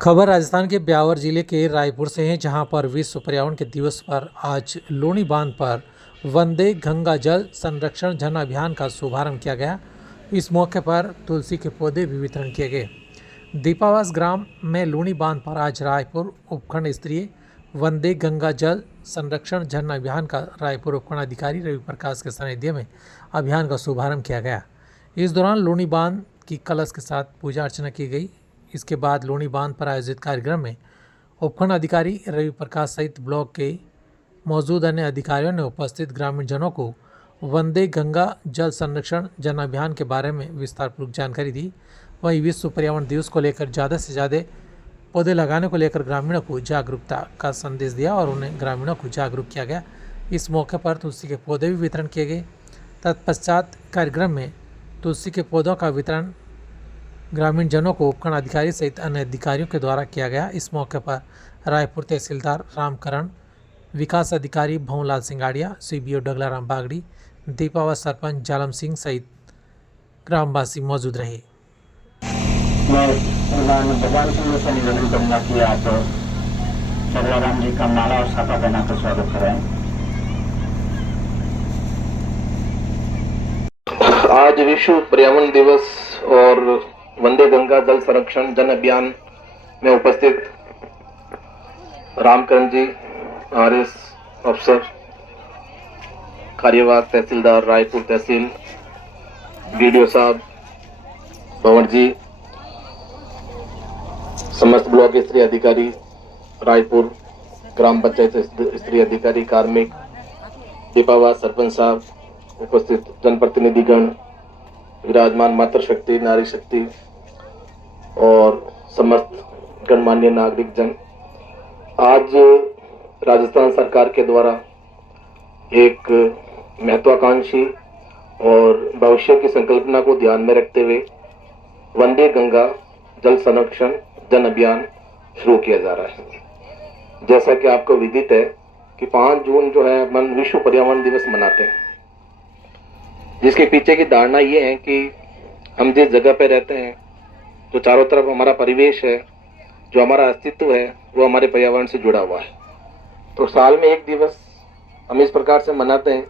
खबर राजस्थान के ब्यावर जिले के रायपुर से है, जहां पर विश्व पर्यावरण के दिवस पर आज लूणी बांध पर वंदे गंगा जल संरक्षण जन अभियान का शुभारंभ किया गया। इस मौके पर तुलसी के पौधे भी वितरण किए गए। दीपावास ग्राम में लूणी बांध पर आज रायपुर उपखंड स्तरीय वंदे गंगा जल संरक्षण जन अभियान का रायपुर उपखंड अधिकारी रवि प्रकाश के सानिध्य में अभियान का शुभारंभ किया गया। इस दौरान लूणी बांध की कलश के साथ पूजा अर्चना की गई। इसके बाद लूणी बांध पर आयोजित कार्यक्रम में उपखंड अधिकारी रवि प्रकाश सहित ब्लॉक के मौजूद अन्य अधिकारियों ने उपस्थित ग्रामीण जनों को वंदे गंगा जल संरक्षण जन अभियान के बारे में विस्तारपूर्वक जानकारी दी। वहीं विश्व पर्यावरण दिवस को लेकर ज़्यादा से ज़्यादा पौधे लगाने को लेकर ग्रामीणों को जागरूकता का संदेश दिया और उन्हें ग्रामीणों को जागरूक किया गया। इस मौके पर तुलसी के पौधे भी वितरण किए गए। तत्पश्चात कार्यक्रम में तुलसी के पौधों का वितरण ग्रामीण जनों को उपखंड अधिकारी सहित अन्य अधिकारियों के द्वारा किया गया। इस मौके पर रायपुर तहसीलदार रामकरण, विकास अधिकारी भवनलाल सिंगाड़िया, सीबीओ डगलाराम बागड़ी, दीपावास सरपंच जालम सिंह सहित ग्रामवासी मौजूद रहे। मैं भगवान से निवेदन करूंगा कि आप डगलाराम जी का माला और छाता बनाकर स्वागत कराएं। आज विश्व पर्यावरण दिवस और वंदे गंगा जल संरक्षण जन अभियान में उपस्थित रामकरण जी, आरएस अफसर, कार्यवाहक तहसीलदार रायपुर तहसील, बीडीओ साहब, भंवर जी, समस्त ब्लॉक स्तरीय अधिकारी रायपुर, ग्राम पंचायत स्तरीय अधिकारी, कार्मिक, दीपावास सरपंच साहब, उपस्थित जनप्रतिनिधिगण, विराजमान मातृशक्ति, नारी शक्ति और समस्त गणमान्य नागरिक जन, आज राजस्थान सरकार के द्वारा एक महत्वाकांक्षी और भविष्य की संकल्पना को ध्यान में रखते हुए वंदे गंगा जल संरक्षण जन अभियान शुरू किया जा रहा है। जैसा कि आपको विदित है कि 5 जून जो है अपन विश्व पर्यावरण दिवस मनाते हैं, जिसके पीछे की धारणा ये है कि हम जिस जगह पे रहते हैं, जो चारों तरफ हमारा परिवेश है, जो हमारा अस्तित्व है, वो हमारे पर्यावरण से जुड़ा हुआ है। तो साल में एक दिवस हम इस प्रकार से मनाते हैं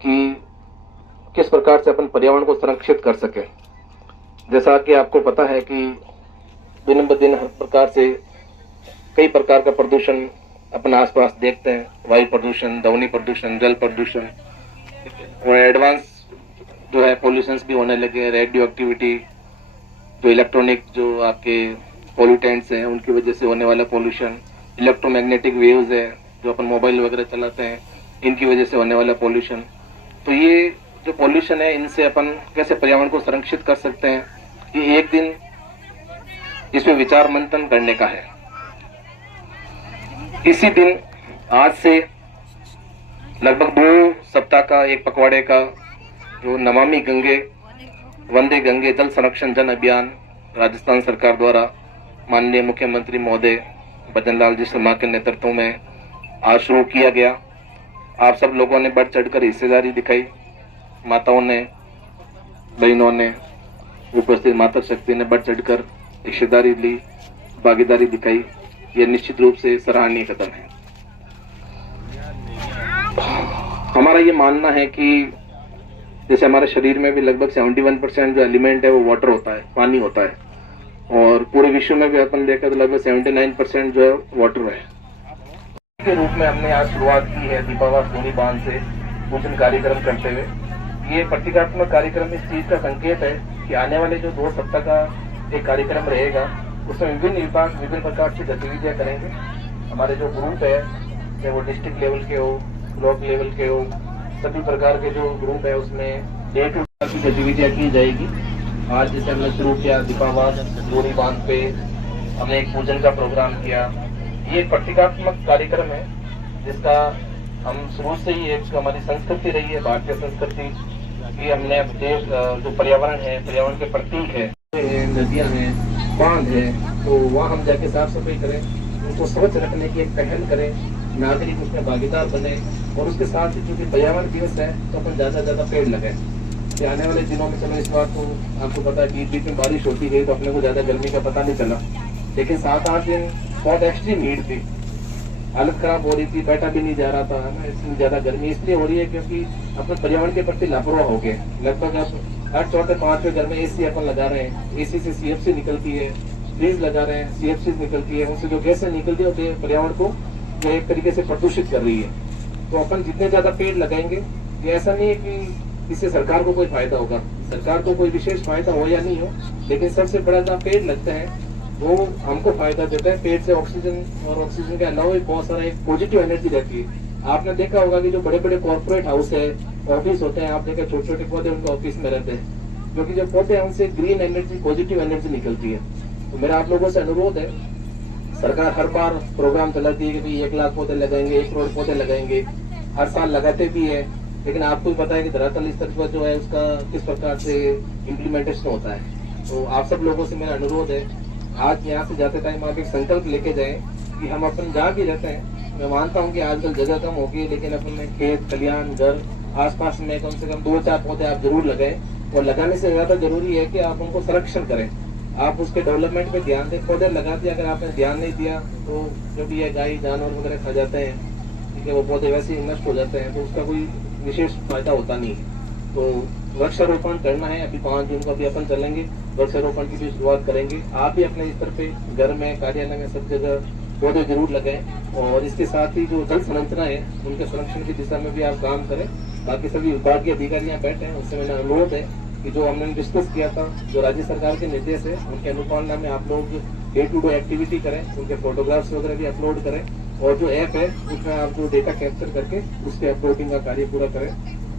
कि किस प्रकार से अपन पर्यावरण को संरक्षित कर सके। जैसा कि आपको पता है कि दिन ब दिन हर प्रकार से कई प्रकार का प्रदूषण अपने आसपास देखते हैं। वायु प्रदूषण, ध्वनि प्रदूषण, जल प्रदूषण और एडवांस जो है पोल्यूशंस भी होने लगे। रेडियो एक्टिविटी, जो इलेक्ट्रॉनिक जो आपके पोल्यूटेंट्स हैं, उनकी वजह से होने वाला पोल्यूशन, इलेक्ट्रोमैग्नेटिक वेव्स है जो अपन मोबाइल वगैरह चलाते हैं, इनकी वजह से होने वाला पोल्यूशन। तो ये जो पोल्यूशन है, इनसे अपन कैसे पर्यावरण को संरक्षित कर सकते हैं, ये एक दिन इसमें विचार मंथन करने का है। इसी दिन आज से लगभग 2 सप्ताह का एक पखवाड़े का जो नमामि गंगे वंदे गंगे जल संरक्षण जन अभियान राजस्थान सरकार द्वारा माननीय मुख्यमंत्री महोदय भजनलाल जी शर्मा के नेतृत्व में आज शुरू किया गया। आप सब लोगों ने बढ़ चढ़कर हिस्सेदारी दिखाई। माताओं ने, बहनों ने, उपस्थित माता शक्ति ने बढ़ चढ़कर हिस्सेदारी ली, भागीदारी दिखाई। ये निश्चित रूप से सराहनीय कदम है। हमारा ये मानना है कि जैसे हमारे शरीर में भी लगभग 71% जो एलिमेंट है वो वाटर होता है, पानी होता है, और पूरे विश्व में भी अपन देखा तो लगभग 79% जो है वाटर है। के रूप में हमने आज शुरुआत की है दीपावास लूणी बांध से पूजन कार्यक्रम करते हुए। ये प्रतीकात्मक कार्यक्रम इस चीज का संकेत है कि आने वाले जो 2 सप्ताह का एक कार्यक्रम रहेगा, उसमें विभिन्न विभाग विभिन्न प्रकार की गतिविधियां करेंगे। हमारे जो ग्रुप है, चाहे वो डिस्ट्रिक्ट लेवल के हो, ब्लॉक लेवल के हो, सभी प्रकार के जो ग्रुप है उसमें डे टू डे की गतिविधियां की जाएगी। आज जैसे हमने शुरू किया दीपावास लूणी बांध पे, हमने एक पूजन का प्रोग्राम किया। ये एक प्रतीकात्मक कार्यक्रम है जिसका हम शुरू से ही एक हमारी संस्कृति रही है, भारतीय संस्कृति की। हमने देश जो पर्यावरण है, पर्यावरण के प्रतीक है, नदियां हैं, बांध है, तो वहाँ हम जाके साफ सफाई करें, उनको स्वच्छ रखने की एक पहल करें, नागरिक उसमें भागीदार बने। और उसके साथ ही क्योंकि पर्यावरण दिवस है तो अपन ज्यादा से ज्यादा पेड़ लगाएं। कि आने वाले दिनों में चलो इस बार तो आपको पता है कि बीच में बारिश होती है तो अपने को ज्यादा गर्मी का पता नहीं चला, लेकिन 7-8 दिन बहुत एक्सट्रीम हीट थी, हालत खराब हो रही थी, बैठा भी नहीं जा रहा था, है ना। इतनी ज्यादा गर्मी इसलिए हो रही है क्योंकि अपने पर्यावरण के प्रति लापरवाह हो गए। लगभग अब हर चौथे पांचवें घर में एसी अपन लगा रहे हैं, एसी से सीएफसी निकलती है, फ्रीज लगा रहे हैं, सीएफसी निकलती है, उनसे जो गैसें निकलती है वो पर्यावरण को जो एक तरीके से प्रदूषित कर रही है। तो अपन जितने ज्यादा पेड़ लगाएंगे, ये ऐसा नहीं है कि इससे सरकार को कोई फायदा होगा, सरकार को कोई विशेष फायदा हो या नहीं हो, लेकिन सबसे बड़ा जो पेड़ लगता है वो हमको फायदा देता है। पेड़ से ऑक्सीजन, और ऑक्सीजन के अलावा भी बहुत सारा एक पॉजिटिव एनर्जी रहती है। आपने देखा होगा कि जो बड़े बड़े कॉर्पोरेट हाउस है, ऑफिस होते हैं, आप देखा छोटे छोटे पौधे उनके ऑफिस में रहते हैं, क्योंकि जो पौधे हैं उनसे ग्रीन एनर्जी, पॉजिटिव एनर्जी निकलती है। तो मेरा आप लोगों से अनुरोध है, सरकार हर बार प्रोग्राम चलाती है कि भाई 1 लाख पौधे लगाएंगे, 1 करोड़ पौधे लगाएंगे, हर साल लगाते भी है, लेकिन आपको भी पता है कि धरातल स्तर पर जो है उसका किस प्रकार से इम्प्लीमेंटेशन होता है। तो आप सब लोगों से मेरा अनुरोध है, आज यहाँ से जाते टाइम आप एक संकल्प लेके जाएं कि हम अपन जहाँ भी रहते हैं, मैं मानता हूँ कि आजकल जगह कम होगी, लेकिन अपन खेत खलियान घर आसपास में कम से कम 2-4 पौधे आप जरूर लगाएं। और लगाने से ज्यादा जरूरी है कि आप उनको संरक्षण करें, आप उसके डेवलपमेंट पे ध्यान दें। पौधे लगाते अगर आपने ध्यान नहीं दिया तो जो भी है गाय जानवर वगैरह खा जाते हैं, ठीक है, वो पौधे वैसे ही नष्ट हो जाते हैं, तो उसका कोई विशेष फायदा होता नहीं है। तो वृक्षारोपण करना है, अभी 5 जून को अभी अपन चलेंगे, वृक्षारोपण की भी शुरुआत करेंगे। आप भी अपने स्तर पे घर में, कार्यालय में, सब जगह पौधे जरूर लगाएं। और इसके साथ ही जो जल संरचना है उनके संरक्षण की दिशा में भी आप काम करें। बाकी सभी विभागीय अधिकारी यहाँ बैठे हैं, उससे मेरा अनुरोध है कि जो हमने डिस्कस किया था, जो राज्य सरकार के निर्देश है, उनके अनुपालना में आप लोग डे टू डे एक्टिविटी करें, उनके फोटोग्राफ्स वगैरह भी अपलोड करें, और जो ऐप है उसमें आप जो डेटा कैप्चर करके उसके अपलोडिंग का कार्य पूरा करें।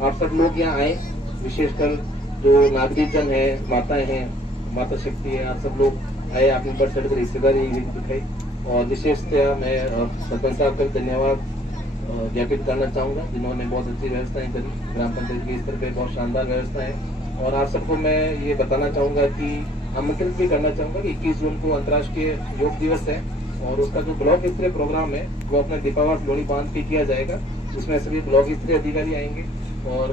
आप सब लोग यहाँ आए, विशेषकर जो नागरिकजन है, माताएं हैं, माता शक्ति है, आप सब लोग आए, आपने बढ़ चढ़ कर हिस्सेदारी दिखाई। और विशेषतः मैं सरपंच साहब का धन्यवाद ज्ञापित करना चाहूँगा, जिन्होंने बहुत अच्छी व्यवस्थाएं करी, ग्राम पंचायत के स्तर पे बहुत शानदार व्यवस्था है। और आप सबको मैं ये बताना चाहूँगा कि आमंत्रित भी करना चाहूँगा कि 21 जून को अंतर्राष्ट्रीय योग दिवस है, और उसका जो ब्लॉक स्तरीय प्रोग्राम है वो अपने दीपावास लोनी बांध पे किया जाएगा। उसमें सभी ब्लॉक स्तरीय अधिकारी आएंगे और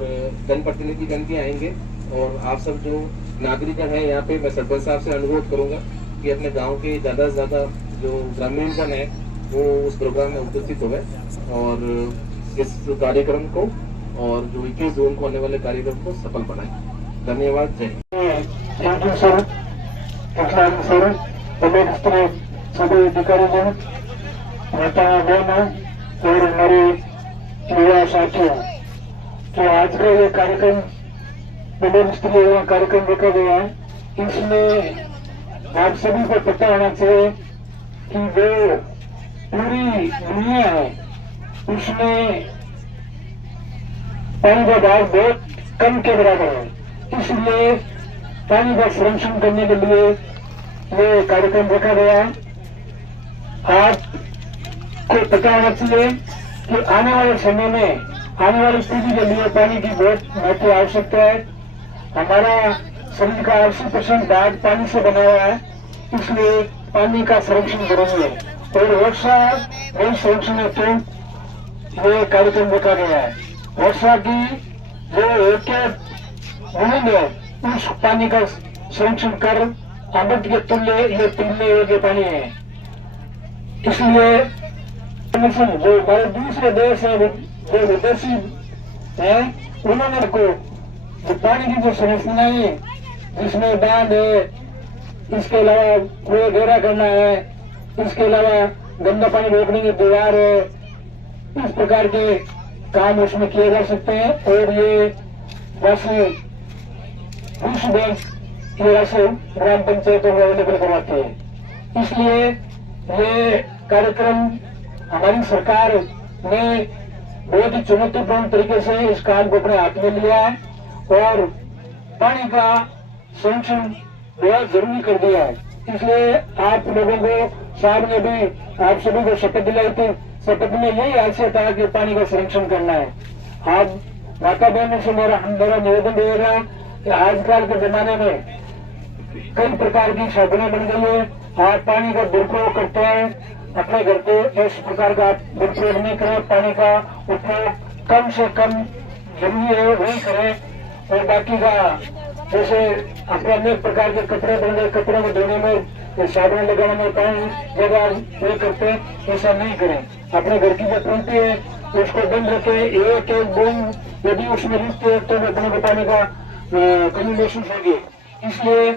जनप्रतिनिधिगण भी आएंगे। और आप सब जो नागरिकगण हैं यहाँ पे, मैं सरपंच साहब से अनुरोध करूंगा कि अपने गांव के ज्यादा से ज्यादा जो ग्रामीणजन है वो उस प्रोग्राम में उपस्थित हो गए और इस कार्यक्रम को, और जो 21 जून को होने वाले कार्यक्रम को सफल बनाए। धन्यवाद। जय सभी अधिकारीगण, नेताओं बहनों और मेरे युवा साथियों, तो आज का ये कार्यक्रम प्रदेश स्तरीय कार्यक्रम रखा गया है। इसमें आप सभी को पता होना चाहिए कि जो पूरी दुनिया है उसमें पानी का भाव बहुत कम के बराबर है, इसलिए पानी का संरक्षण करने के लिए ये कार्यक्रम रखा गया है। आपको पता होना चाहिए कि आने वाले समय में, आने वाली पीढ़ी के लिए पानी की बहुत महत्व आवश्यकता है। हमारा शरीर का 80% भाग पानी से बना हुआ है, इसलिए पानी का संरक्षण जरूरी है। और वर्षा नहीं संरक्षण है तो ये कार्यक्रम रखा गया है। वर्षा की जो एक बूंद है उस पानी का संरक्षण कर अमृत के तुल्य ये पीने योग्य पानी है। इसलिए जो हमारे दूसरे देश है, जो विदेशी है, उन्होंने को पानी की जो संरचनाएं, जिसमें बांध है, इसके अलावा कुएं गहरा करना है, इसके अलावा गंदा पानी रोकने की दीवार है, इस प्रकार के काम उसमें किए जा सकते हैं। और ये राशि उस बैंक की राशि ग्राम पंचायतों को अवेलेबल करवाते हैं। इसलिए ये कार्यक्रम हमारी सरकार ने बहुत ही चुनौतीपूर्ण तरीके से इस काम को अपने हाथ में लिया है और पानी का संरक्षण बहुत जरूरी कर दिया है। इसलिए आप लोगों को साहब ने भी आप सभी को शपथ दिलाई थी, शपथ में यही आशय था कि पानी का संरक्षण करना है। आज माता बहनों से मेरा निवेदन रहेगा कि आजकल के जमाने में कई प्रकार की साधनें बन गई है, आप पानी का दुरुपयोग करते हैं, अपने घर पे इस प्रकार का दुरुपयोग नहीं करें, पानी का उपयोग कम से कम जरूरी है वही करें। और बाकी का जैसे अपने अनेक प्रकार के कपड़े बन गए, कपड़ों को धोने में साबुन लगाने में पानी ज्यादा प्रयोग करते हैं, ऐसा नहीं करें। अपने घर की जो टंकी है उसको बंद रखें, एक एक बूंद यदि उसमें रुकते हैं तो अपने को पानी का कमी महसूस होगी। इसलिए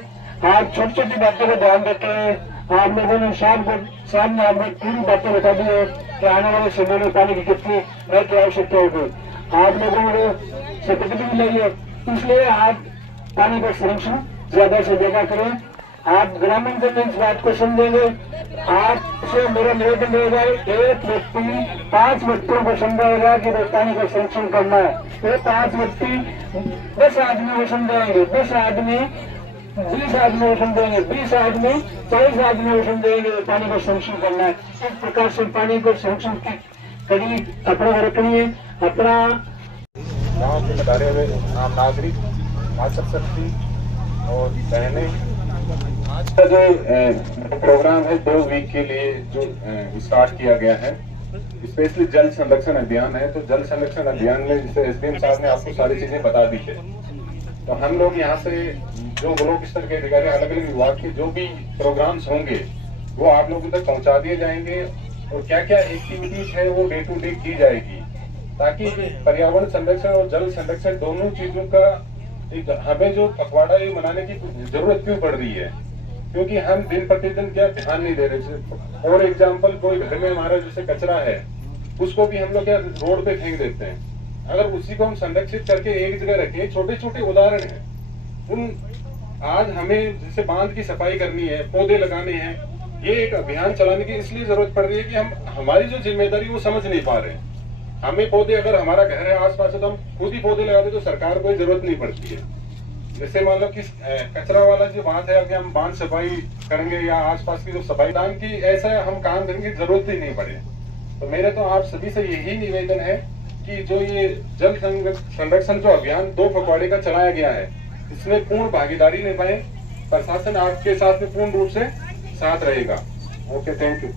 आप छोटी छोटी बातों को ध्यान रखते हैं। आप लोगों ने सामने आपने पूरी बातें बता दी है कि आने वाले समय में पानी की कितनी महत्व आवश्यकता होगी। आप लोगों ने शपथ भी ली है, इसलिए आप पानी का संरक्षण ज्यादा से ज्यादा करें। आप ग्रामीण जन इस बात को समझेंगे। आपसे मेरा निवेदन रहेगा, एक व्यक्ति 5 व्यक्तियों को समझाएगा कि पानी का संरक्षण करना है। ये 5 व्यक्ति 10 आदमी को समझाएंगे, 10 आदमी 20 आदमी को समझाएंगे, 20 आदमी 40 आदमी को समझाएंगे पानी का संरक्षण करना है। इस प्रकार से पानी को संरक्षण की कड़ी अपना रखनी है। अपना गाँव के बता हुए आम नागरिक, माता शक्ति और बहनें, आज का जो प्रोग्राम है 2 वीक के लिए जो स्टार्ट किया गया है, स्पेशली जल संरक्षण अभियान है। तो जल संरक्षण अभियान में जैसे एसडीएम साहब ने आपको सारी चीजें बता दी है, तो हम लोग यहाँ से जो ब्लॉक स्तर के अधिकारी अलग अलग विभाग के जो भी प्रोग्राम्स होंगे वो आप लोगों तक पहुँचा दिए जाएंगे, और क्या क्या एक्टिविटीज है वो डे टू डे की जाएगी, ताकि पर्यावरण संरक्षण और जल संरक्षण दोनों चीजों का एक हमें जो पखवाड़ा ये मनाने की जरूरत क्यों पड़ रही है, क्योंकि हम दिन प्रतिदिन क्या ध्यान नहीं दे रहे। फॉर एग्जाम्पल, कोई घर में हमारा जैसे कचरा है उसको भी हम लोग क्या रोड पे फेंक देते हैं। अगर उसी को हम संरक्षित करके एक जगह रखें, छोटे छोटे उदाहरण हैं उन। आज हमें जैसे बांध की सफाई करनी है, पौधे लगाने हैं, ये एक अभियान चलाने की इसलिए जरूरत पड़ रही है कि हम हमारी जो जिम्मेदारी वो समझ नहीं पा रहे हैं। हमें पौधे, अगर हमारा घर है आसपास है तो हम खुद ही पौधे लगाते, तो सरकार को जरूरत नहीं पड़ती है। जैसे मान लो कि कचरा वाला जो बात है कि हम बांध सफाई करेंगे या आसपास की जो सफाई दान की ऐसा हम काम करेंगे, जरूरत ही नहीं पड़े। तो मेरे तो आप सभी से यही निवेदन है कि जो ये जल संरक्षण जो अभियान 2 पखवाड़े का चलाया गया है, इसमें पूर्ण भागीदारी निभाएं। प्रशासन आपके साथ में पूर्ण रूप से साथ रहेगा। Okay, thank you.